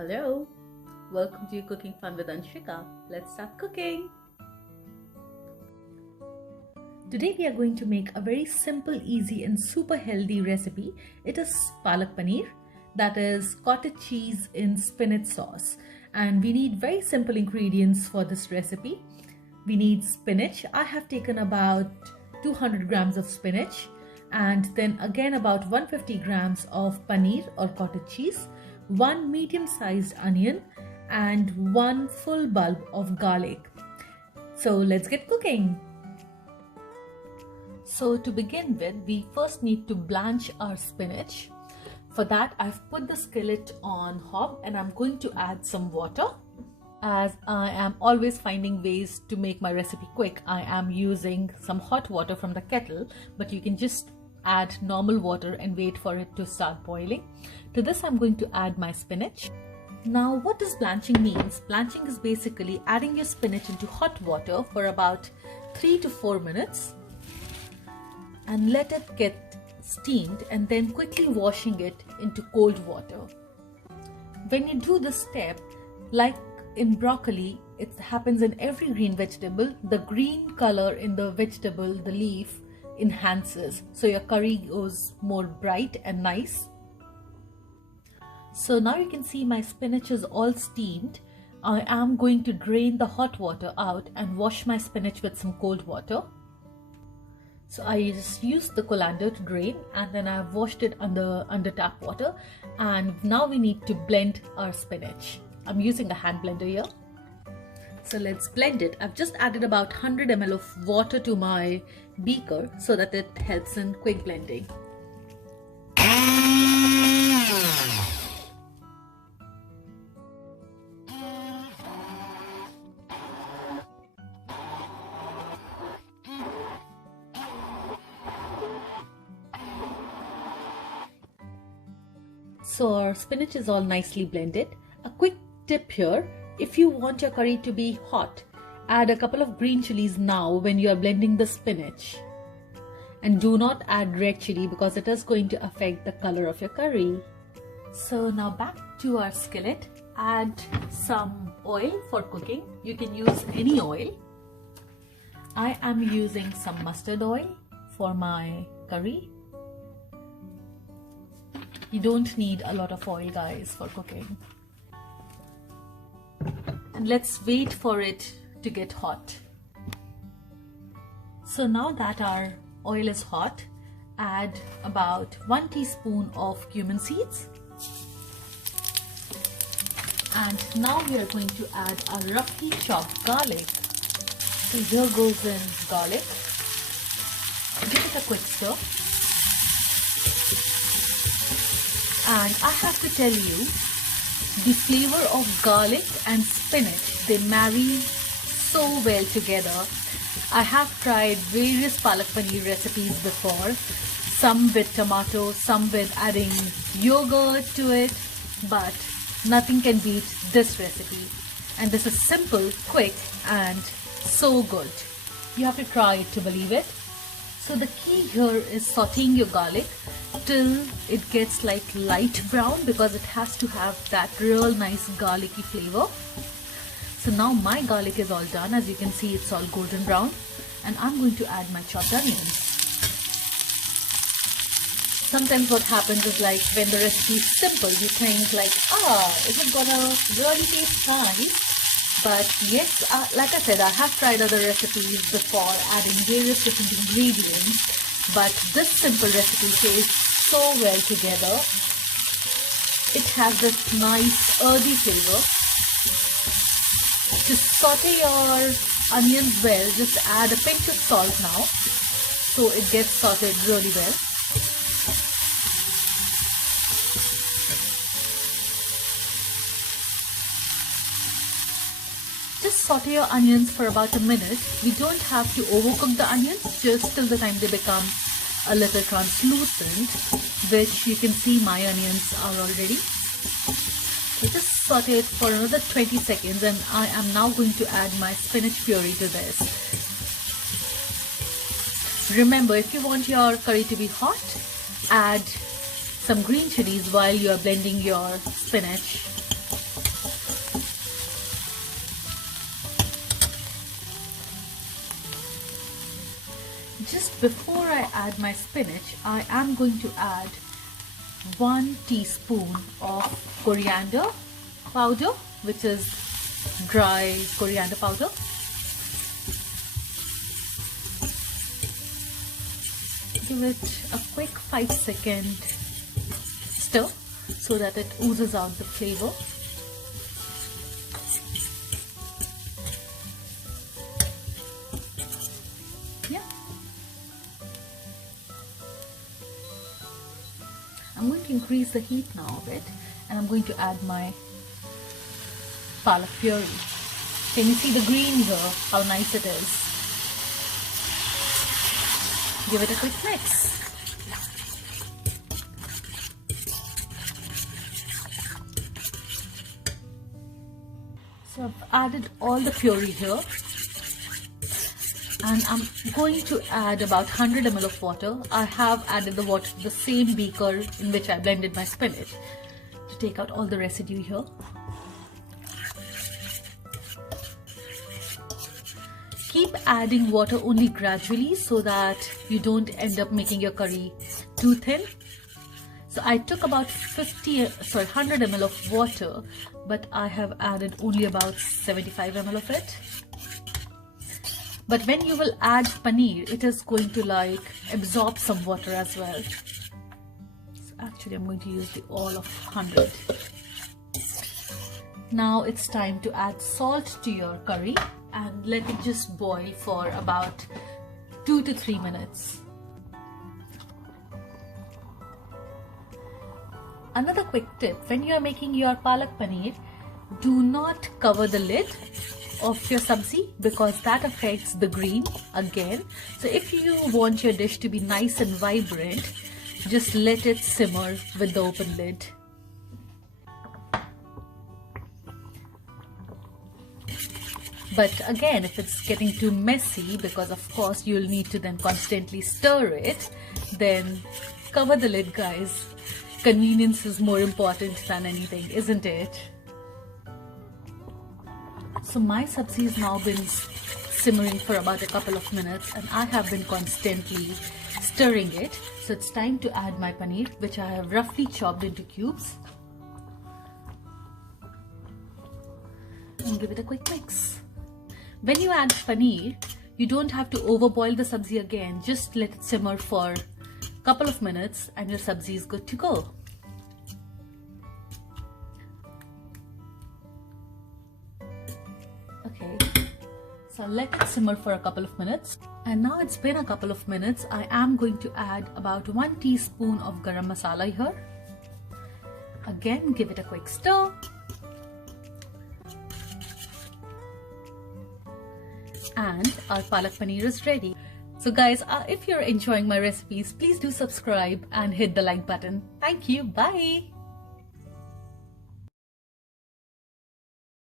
Hello, welcome to Cooking Fun with Anshika. Let's start cooking. Today we are going to make a very simple, easy and super healthy recipe. It is Palak Paneer, that is cottage cheese in spinach sauce. And we need very simple ingredients for this recipe. We need spinach. I have taken about 200 grams of spinach, and then again about 150 grams of paneer or cottage cheese, one medium-sized onion and one full bulb of garlic. So let's get cooking. So to begin with, we first need to blanch our spinach. For that, I've put the skillet on hob and I'm going to add some water. As I am always finding ways to make my recipe quick, I am using some hot water from the kettle, but you can just add normal water and wait for it to start boiling. To this, I'm going to add my spinach. Now, what does blanching means? Blanching is basically adding your spinach into hot water for about 3 to 4 minutes and let it get steamed, and then quickly washing it into cold water. When you do this step, like in broccoli, it happens in every green vegetable, the green color in the vegetable, the leaf, enhances, so your curry goes more bright and nice. So now you can see my spinach is all steamed. I am going to drain the hot water out and wash my spinach with some cold water. So I just used the colander to drain, and then I've washed it under tap water, and now we need to blend our spinach. I'm using a hand blender here. So let's blend it. I've just added about 100 ml of water to my beaker so that it helps in quick blending. So our spinach is all nicely blended. A quick tip here: if you want your curry to be hot, add a couple of green chilies now when you are blending the spinach. And do not add red chili because it is going to affect the color of your curry. So now back to our skillet. Add some oil for cooking. You can use any oil. I am using some mustard oil for my curry. You don't need a lot of oil, guys, for cooking. And let's wait for it to get hot. So now that our oil is hot, add about 1 teaspoon of cumin seeds. And now we are going to add our roughly chopped garlic. So here goes in garlic. Give it a quick stir. And I have to tell you, the flavor of garlic and spinach, they marry so well together. I have tried various Palak Paneer recipes before, some with tomato, some with adding yogurt to it, but nothing can beat this recipe. And this is simple, quick and so good. You have to try it to believe it. So the key here is sauteing your garlic till it gets like light brown, because it has to have that real nice garlicky flavor. So now my garlic is all done. As you can see, it's all golden brown, and I'm going to add my chopped onions. Sometimes what happens is, like, when the recipe is simple, you think like, is it gonna really taste nice? But yes, like I said, I have tried other recipes before adding various different ingredients, but this simple recipe tastes so well together. It has this nice earthy flavor. To saute your onions well, just add a pinch of salt now, so it gets sauteed really well. Just saute your onions for about a minute. We don't have to overcook the onions, just till the time they become a little translucent, which you can see my onions are already. So just saute it for another 20 seconds, and I am now going to add my spinach puree to this. Remember, if you want your curry to be hot, add some green chilies while you are blending your spinach. Before I add my spinach, I am going to add 1 teaspoon of coriander powder, which is dry coriander powder. Give it a quick 5-second stir so that it oozes out the flavor. Yeah. I'm going to increase the heat now a bit, and I'm going to add my palak puree. Can you see the green here? How nice it is. Give it a quick mix. So I've added all the puree here, and I'm going to add about 100 ml of water. I have added the water to the same beaker in which I blended my spinach to take out all the residue here. Keep adding water only gradually so that you don't end up making your curry too thin. So I took about 100 ml of water, but I have added only about 75 ml of it. But when you will add paneer, it is going to like absorb some water as well. So actually I'm going to use the all of 100. Now it's time to add salt to your curry and let it just boil for about 2 to 3 minutes. Another quick tip, when you are making your palak paneer, do not cover the lid of your sabzi because that affects the green again. So if you want your dish to be nice and vibrant, just let it simmer with the open lid. But again, if it's getting too messy, because of course you'll need to then constantly stir it, then cover the lid, guys. Convenience is more important than anything, isn't it? So my sabzi has now been simmering for about a couple of minutes, and I have been constantly stirring it. So it's time to add my paneer, which I have roughly chopped into cubes, and give it a quick mix. When you add paneer, you don't have to overboil the sabzi again. Just let it simmer for a couple of minutes and your sabzi is good to go. Okay, so let it simmer for a couple of minutes. And now it's been a couple of minutes. I am going to add about 1 teaspoon of garam masala here. Again, give it a quick stir. And our palak paneer is ready. So guys, if you're enjoying my recipes, please do subscribe and hit the like button. Thank you. Bye.